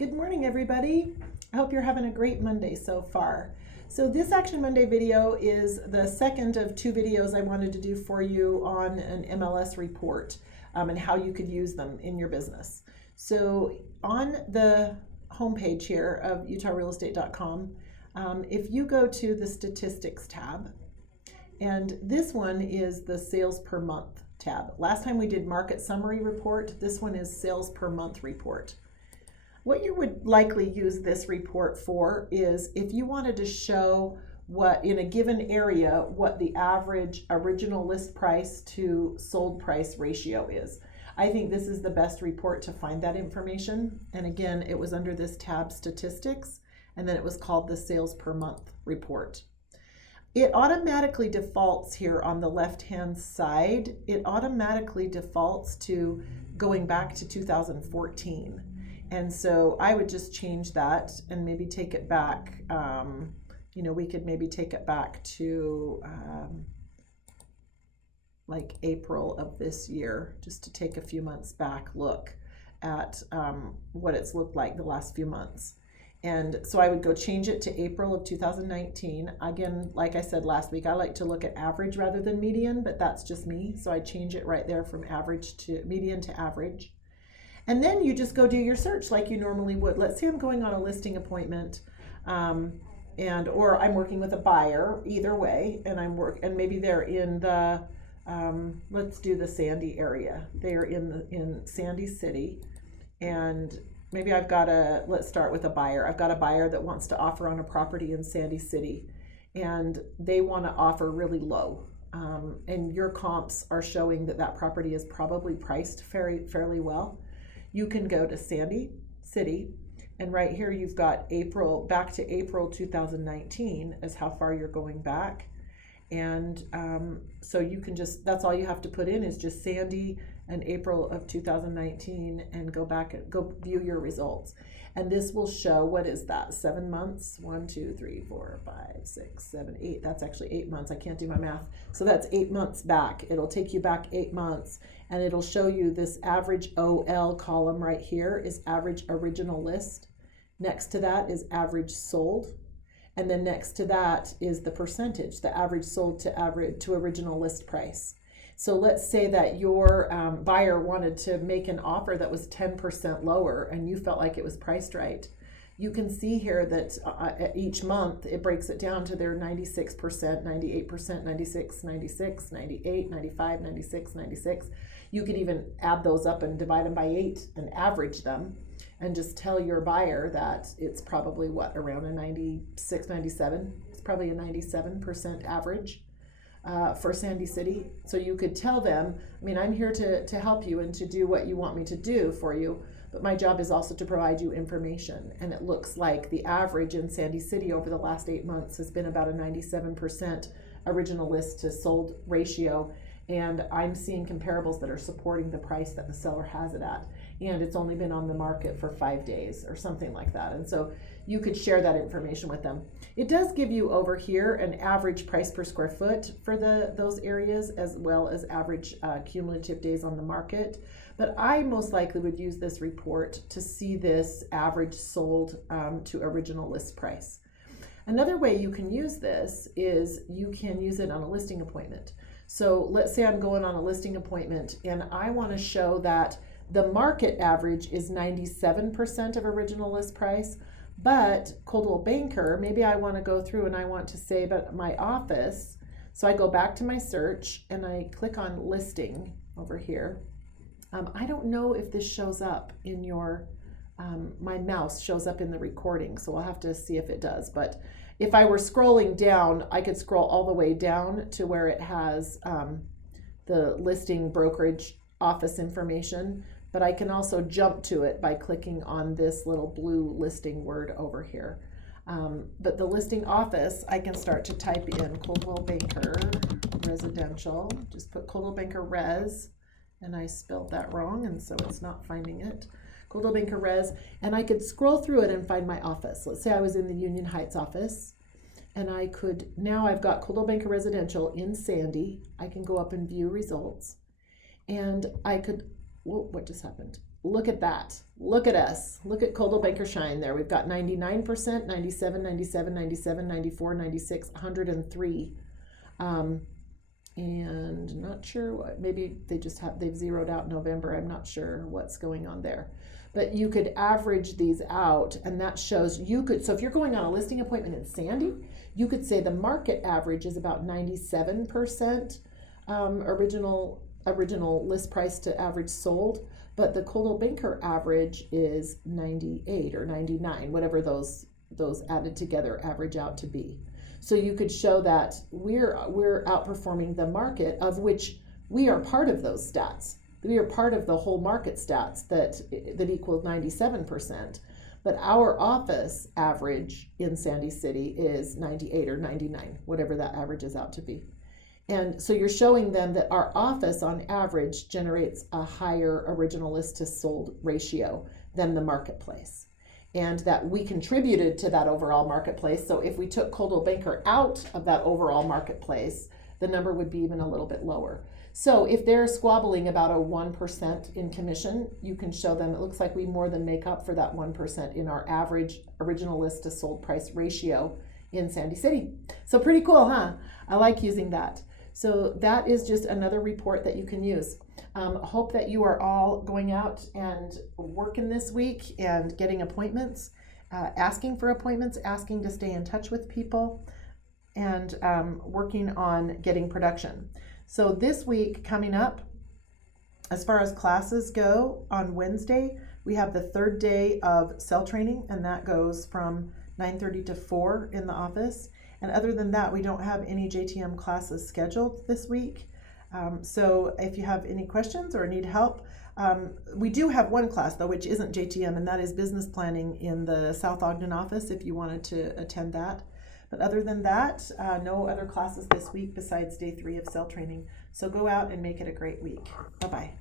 Good morning, everybody. I hope you're having a great Monday so far. So this Action Monday video is the second of two videos I wanted to do for you on an MLS report and how you could use them in your business. So on the homepage here of utahrealestate.com, if you go to the statistics tab, and this one is the sales per month tab. Last time we did market summary report. This one is sales per month report. What you would likely use this report for is if you wanted to show what in a given area, what the average original list price to sold price ratio is. I think this is the best report to find that information. And again, it was under this tab statistics, and then it was called the sales per month report. It automatically defaults here on the left-hand side. It automatically defaults to going back to 2014. And so I would just change that and maybe take it back. We could maybe take it back to like April of this year, just to take a few months back look at what it's looked like the last few months. And so I would go change it to April of 2019. Again, like I said last week, I like to look at average rather than median, but that's just me. So I change it right there from average to median to average. And then you just go do your search like you normally would. Let's say I'm going on a listing appointment, or I'm working with a buyer, either way, and maybe they're in the let's do the Sandy area. They're in Sandy City, and maybe let's start with a buyer. I've got a buyer that wants to offer on a property in Sandy City, and they want to offer really low. And your comps are showing that property is probably priced fairly well. You can go to Sandy City, and right here you've got back to April 2019 as how far you're going back. And so you can that's all you have to put in is just Sandy and April of 2019 and go back and go view your results. And this will show, what is that, 7 months? 1, 2, 3, 4, 5, 6, 7, 8. That's actually 8 months. I can't do my math. So that's 8 months back. It'll take you back 8 months, and it'll show you this average OL column right here is average original list. Next to that is average sold. And then next to that is the percentage, the average sold to original list price. So let's say that your buyer wanted to make an offer that was 10% lower and you felt like it was priced right. You can see here that each month it breaks it down to their 96%, 98%, 96, 96, 98, 95, 96, 96. You could even add those up and divide them by 8 and average them and just tell your buyer that it's probably around a 96, 97. It's probably a 97% average for Sandy City. So you could tell them, I'm here to help you and to do what you want me to do for you, but my job is also to provide you information. And it looks like the average in Sandy City over the last 8 months has been about a 97% original list to sold ratio. And I'm seeing comparables that are supporting the price that the seller has it at. And it's only been on the market for 5 days or something like that. And so you could share that information with them. It does give you over here an average price per square foot for those areas, as well as average cumulative days on the market. But I most likely would use this report to see this average sold to original list price. Another way you can use this is you can use it on a listing appointment. So let's say I'm going on a listing appointment and I want to show that the market average is 97% of original list price, but Coldwell Banker, maybe I want to go through and I want to say about my office. So I go back to my search and I click on listing over here. I don't know if this shows up in your, my mouse shows up in the recording, so I'll have to see if it does. But if I were scrolling down, I could scroll all the way down to where it has the listing brokerage office information, but I can also jump to it by clicking on this little blue listing word over here. But the listing office, I can start to type in Coldwell Banker Residential, just put Coldwell Banker Res, and I spelled that wrong, and so it's not finding it. Coldwell Banker Res, and I could scroll through it and find my office. Let's say I was in the Union Heights office, and now I've got Coldwell Banker Residential in Sandy. I can go up and view results, and I could, whoa, what just happened? look at that. Look at us. Look at Coldwell Banker Shine there. We've got 99%, 97, 97, 97, 94, 96, 103. And not sure what, maybe they've zeroed out November. I'm not sure what's going on there. But you could average these out, and that shows so if you're going on a listing appointment in Sandy, you could say the market average is about 97% original list price to average sold, but the Coldwell Banker average is 98 or 99, whatever those added together average out to be. So you could show that we're outperforming the market, of which we are part of those stats. We are part of the whole market stats that equals 97%. But our office average in Sandy City is 98 or 99, whatever that average is out to be. And so you're showing them that our office on average generates a higher original list to sold ratio than the marketplace, and that we contributed to that overall marketplace. So if we took Coldwell Banker out of that overall marketplace, the number would be even a little bit lower. So if they're squabbling about a 1% in commission, you can show them it looks like we more than make up for that 1% in our average original list to sold price ratio in Sandy City. So pretty cool, huh? I like using that. So that is just another report that you can use. Hope that you are all going out and working this week and getting appointments, asking for appointments, asking to stay in touch with people, and working on getting production. So this week coming up, as far as classes go, on Wednesday, we have the third day of cell training, and that goes from 9:30 to 4 in the office. And other than that, we don't have any JTM classes scheduled this week. So if you have any questions or need help, we do have one class though, which isn't JTM, and that is business planning in the South Ogden office if you wanted to attend that. But other than that, no other classes this week besides day 3 of cell training. So go out and make it a great week. Bye-bye.